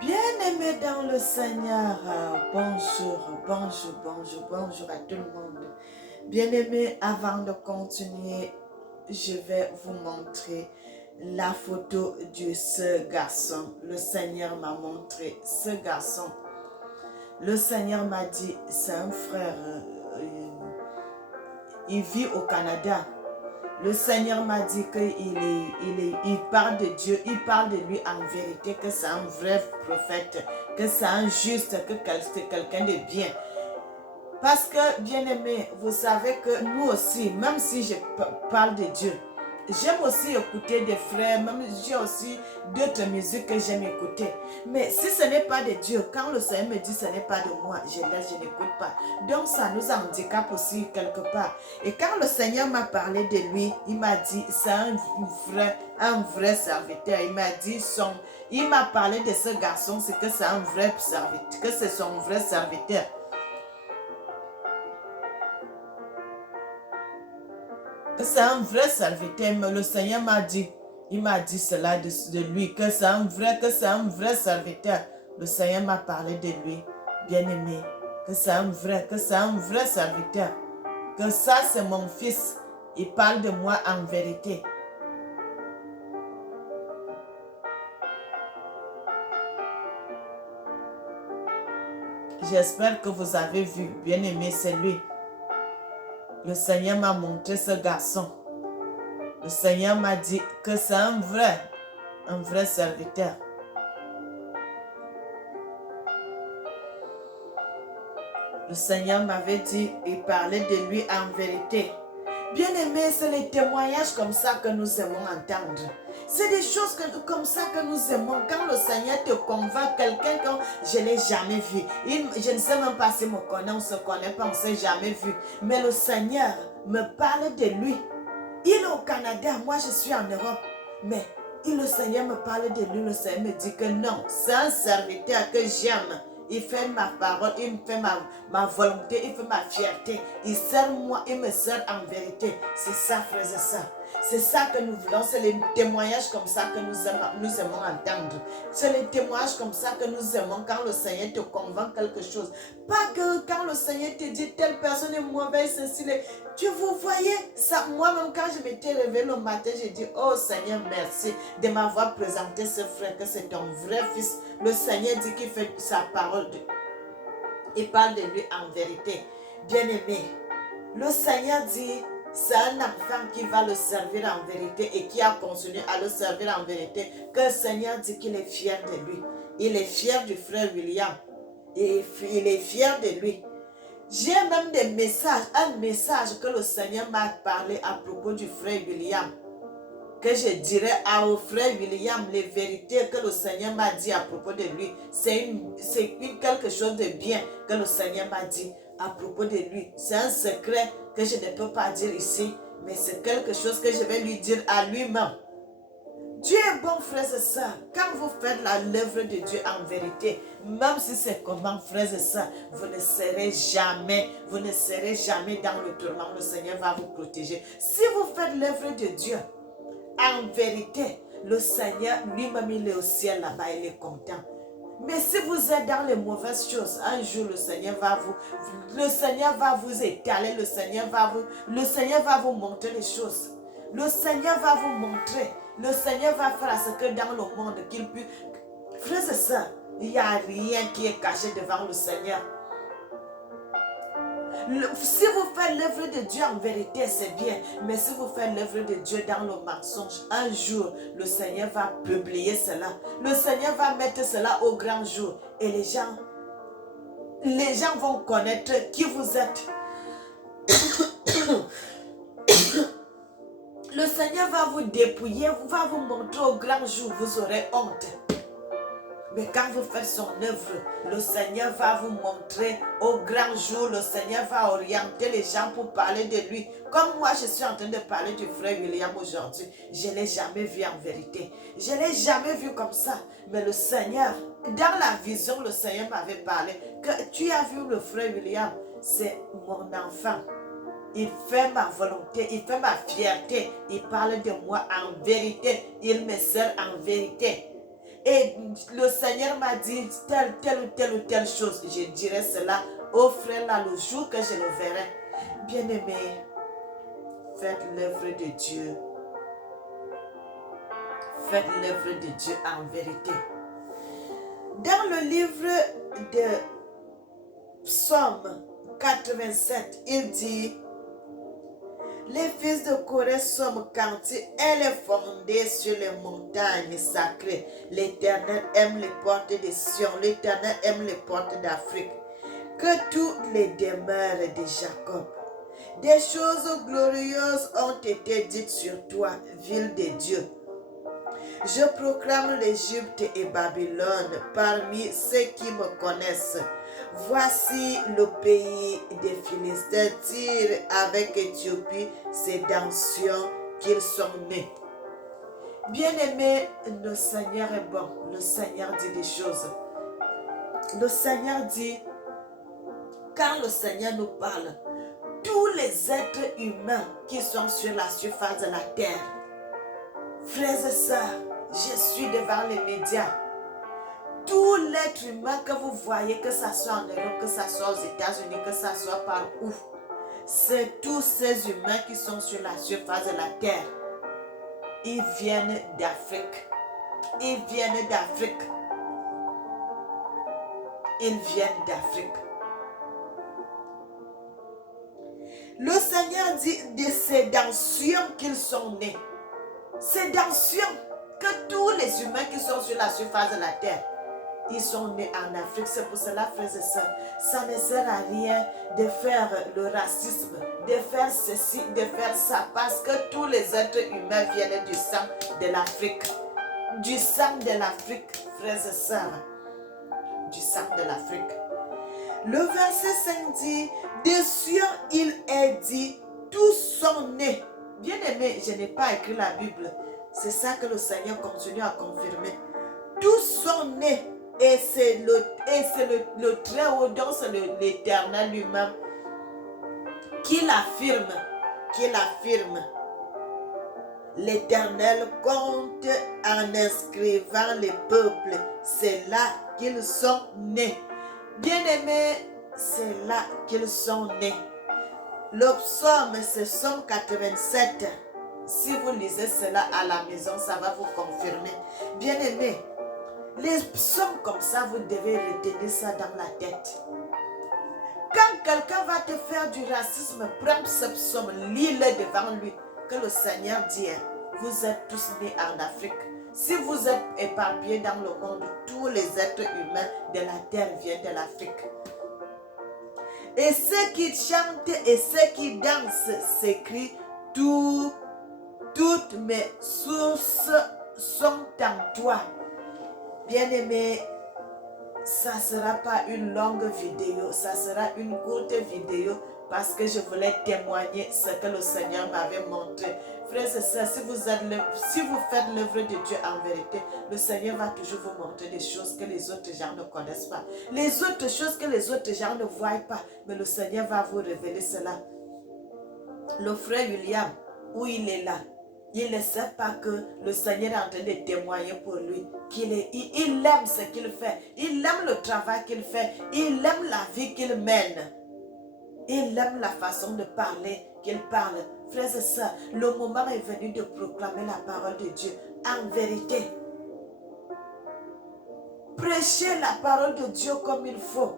Bien-aimés dans le Seigneur, bonjour à tout le monde. Bien-aimés, avant de continuer, je vais vous montrer la photo de ce garçon. Le Seigneur m'a montré ce garçon. Le Seigneur m'a dit, c'est un frère, il vit au Canada. Le Seigneur m'a dit qu'il parle de Dieu, il parle de lui en vérité, que c'est un vrai prophète, que c'est un juste, que c'est quelqu'un de bien. Parce que, bien-aimé, vous savez que nous aussi, même si je parle de Dieu, j'aime aussi écouter des frères, même j'ai aussi d'autres musiques que j'aime écouter. Mais si ce n'est pas de Dieu, quand le Seigneur me dit ce n'est pas de moi, je laisse, je n'écoute pas. Donc ça nous handicape aussi quelque part. Et quand le Seigneur m'a parlé de lui, il m'a dit, c'est un vrai serviteur. Il m'a parlé de ce garçon, c'est que c'est un vrai serviteur, que c'est son vrai serviteur. C'est un vrai serviteur, mais le Seigneur m'a dit, il m'a dit cela de lui, que c'est un vrai serviteur. Le Seigneur m'a parlé de lui, bien-aimé, que c'est un vrai serviteur. Que ça, c'est mon fils. Il parle de moi en vérité. J'espère que vous avez vu, bien-aimé, c'est lui. Le Seigneur m'a montré ce garçon. Le Seigneur m'a dit que c'est un vrai serviteur. Le Seigneur m'avait dit, il parlait de lui en vérité. Bien-aimé, c'est les témoignages comme ça que nous aimons entendre. C'est des choses comme ça que nous aimons. Quand le Seigneur te convainc, quelqu'un que je ne l'ai jamais vu. Je ne sais même pas si on se connaît pas, on ne s'est jamais vu. Mais le Seigneur me parle de lui. Il est au Canada, moi je suis en Europe. Mais le Seigneur me parle de lui, le Seigneur me dit que non, c'est un serviteur que j'aime. Il fait ma parole, il me fait ma volonté, il fait ma fierté. Il sert moi, il me sert en vérité. C'est ça, frères et sœurs. C'est ça que nous voulons. C'est les témoignages comme ça que nous aimons entendre. C'est les témoignages comme ça que nous aimons quand le Seigneur te convainc quelque chose. Pas que quand le Seigneur te dit telle personne est mauvaise, ceci, tu vous voyez ça. Moi-même, quand je m'étais réveillée le matin, j'ai dit, oh Seigneur, merci de m'avoir présenté ce frère, que c'est ton vrai fils. Le Seigneur dit qu'il fait sa parole. Il parle de lui en vérité. Bien-aimé, le Seigneur dit, c'est un enfant qui va le servir en vérité et qui a continué à le servir en vérité, que le Seigneur dit qu'il est fier de lui. Il est fier du frère William. Et il est fier de lui. J'ai même des messages, un message que le Seigneur m'a parlé à propos du frère William. Que je dirais au frère William les vérités que le Seigneur m'a dit à propos de lui. C'est quelque chose de bien que le Seigneur m'a dit à propos de lui. C'est un secret que je ne peux pas dire ici, mais c'est quelque chose que je vais lui dire à lui-même. Dieu est bon, frères et sœurs. Quand vous faites l'œuvre de Dieu en vérité, même si c'est comment, frères et sœurs, vous ne serez jamais dans le tourment. Le Seigneur va vous protéger. Si vous faites l'œuvre de Dieu en vérité, le Seigneur lui-même, il est au ciel là-bas, il est content. Mais si vous êtes dans les mauvaises choses, un jour le Seigneur va vous étaler, le Seigneur va vous montrer les choses. Le Seigneur va vous montrer. Le Seigneur va faire à ce que dans le monde qu'il puisse. Frères et sœurs, il n'y a rien qui est caché devant le Seigneur. Si vous faites l'œuvre de Dieu en vérité, c'est bien. Mais si vous faites l'œuvre de Dieu dans le mensonge, un jour, le Seigneur va publier cela. Le Seigneur va mettre cela au grand jour. Et les gens vont connaître qui vous êtes. Le Seigneur va vous dépouiller, va vous montrer au grand jour, vous aurez honte. Mais quand vous faites son œuvre, le Seigneur va vous montrer au grand jour, le Seigneur va orienter les gens pour parler de lui. Comme moi, je suis en train de parler du frère William aujourd'hui. Je ne l'ai jamais vu en vérité. Je ne l'ai jamais vu comme ça. Mais le Seigneur, dans la vision, le Seigneur m'avait parlé que tu as vu le frère William, c'est mon enfant. Il fait ma volonté, il fait ma fierté. Il parle de moi en vérité. Il me sert en vérité. et le Seigneur m'a dit telle ou telle chose, je dirai cela au frère là le jour que je le verrai. Bien-aimé, faites l'œuvre de Dieu. Faites l'œuvre de Dieu en vérité. Dans le livre de Psaume 87, il dit: les fils de Corée sont cantés, elle est fondée sur les montagnes sacrées. L'Éternel aime les portes de Sion, l'Éternel aime les portes d'Afrique. Que toutes les demeures de Jacob. Des choses glorieuses ont été dites sur toi, ville de Dieu. Je proclame l'Égypte et Babylone parmi ceux qui me connaissent. Voici le pays des Philistins, Tyr avec Éthiopie, c'est dans Sion qu'ils sont nés. Bien-aimé, le Seigneur est bon. Le Seigneur dit des choses. Le Seigneur dit, quand le Seigneur nous parle, tous les êtres humains qui sont sur la surface de la terre, frères et sœurs, je suis devant les médias. Tout l'être humain que vous voyez, que ça soit en Europe, que ça soit aux États-Unis, que ça soit par où, c'est tous ces humains qui sont sur la surface de la terre. Ils viennent d'Afrique. Ils viennent d'Afrique. Ils viennent d'Afrique. Le Seigneur dit, c'est dans Sion qu'ils sont nés. C'est dans Sion que tous les humains qui sont sur la surface de la terre, ils sont nés en Afrique. C'est pour cela, frères et sœurs, ça ne sert à rien de faire le racisme, de faire ceci, de faire ça, parce que tous les êtres humains viennent du sang de l'Afrique. Du sang de l'Afrique, frères et sœurs. Du sang de l'Afrique. Le verset 5 dit, de Sion il est dit, tous sont nés. Bien aimé, je n'ai pas écrit la Bible. C'est ça que le Seigneur continue à confirmer. Tous sont nés. Et c'est le très haut, donc c'est l'Éternel lui-même qui l'affirme. L'Éternel compte en inscrivant les peuples. C'est là qu'ils sont nés. Bien-aimés, c'est là qu'ils sont nés. Le psaume, c'est Psaume 87. Si vous lisez cela à la maison, ça va vous confirmer. Bien-aimés, les psaumes comme ça, vous devez retenir ça dans la tête. Quand quelqu'un va te faire du racisme, prends ce psaume, lis-le devant lui. Que le Seigneur dit, vous êtes tous nés en Afrique. Si vous êtes éparpillés dans le monde, tous les êtres humains de la terre viennent de l'Afrique. Et ceux qui chantent et ceux qui dansent s'écrient, toutes mes sources sont en toi. Bien-aimés, ça ne sera pas une longue vidéo, ça sera une courte vidéo parce que je voulais témoigner ce que le Seigneur m'avait montré. Frères et sœurs, si vous faites l'œuvre de Dieu en vérité, le Seigneur va toujours vous montrer des choses que les autres gens ne connaissent pas. Les autres choses que les autres gens ne voient pas, mais le Seigneur va vous révéler cela. Le frère William, où il est là, il ne sait pas que le Seigneur est en train de témoigner pour lui. Il aime ce qu'il fait. Il aime le travail qu'il fait. Il aime la vie qu'il mène. Il aime la façon de parler qu'il parle. Frères et sœurs, le moment est venu de proclamer la parole de Dieu en vérité. Prêchez la parole de Dieu comme il faut.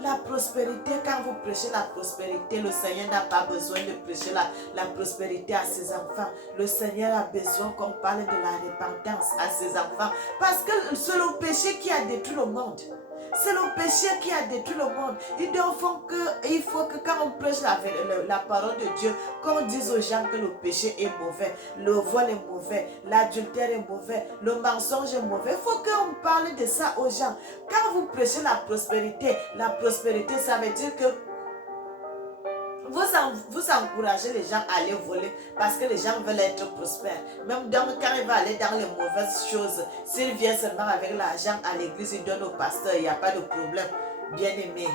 La prospérité, quand vous prêchez la prospérité, le Seigneur n'a pas besoin de prêcher la prospérité à ses enfants. Le Seigneur a besoin qu'on parle de la repentance à ses enfants. Parce que c'est le péché qui a détruit le monde. C'est le péché qui a détruit le monde. Il faut que quand on prêche la parole de Dieu, qu'on dise aux gens que le péché est mauvais, le vol est mauvais, l'adultère est mauvais, le mensonge est mauvais. Il faut qu'on parle de ça aux gens. Quand vous prêchez la prospérité, ça veut dire que vous encouragez les gens à aller voler parce que les gens veulent être prospères. Même quand il va aller dans les mauvaises choses, s'il vient seulement avec l'argent à l'église, il donne au pasteur, il n'y a pas de problème. Bien-aimé,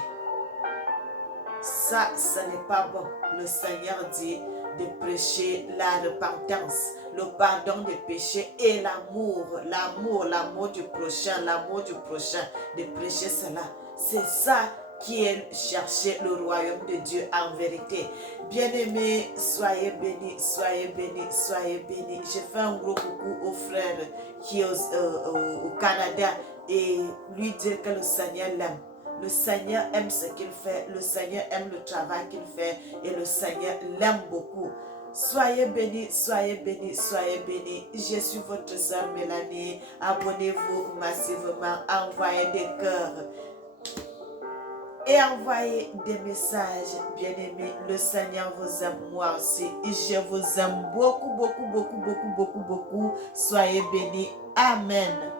ça, ce n'est pas bon. Le Seigneur dit, de prêcher la repentance, le pardon des péchés et l'amour du prochain, de prêcher cela. C'est ça qui est chercher le royaume de Dieu en vérité. Bien-aimés, soyez bénis, soyez bénis, soyez bénis. Je fais un gros coucou au frère qui est au Canada et lui dire que le Seigneur l'aime. Le Seigneur aime ce qu'il fait, le Seigneur aime le travail qu'il fait et le Seigneur l'aime beaucoup. Soyez bénis, soyez bénis, soyez bénis. Je suis votre sœur Mélanie. Abonnez-vous massivement, envoyez des cœurs et envoyez des messages. Bien-aimés, le Seigneur vous aime, moi aussi. Je vous aime beaucoup, beaucoup, beaucoup, beaucoup, beaucoup, beaucoup. Soyez bénis. Amen.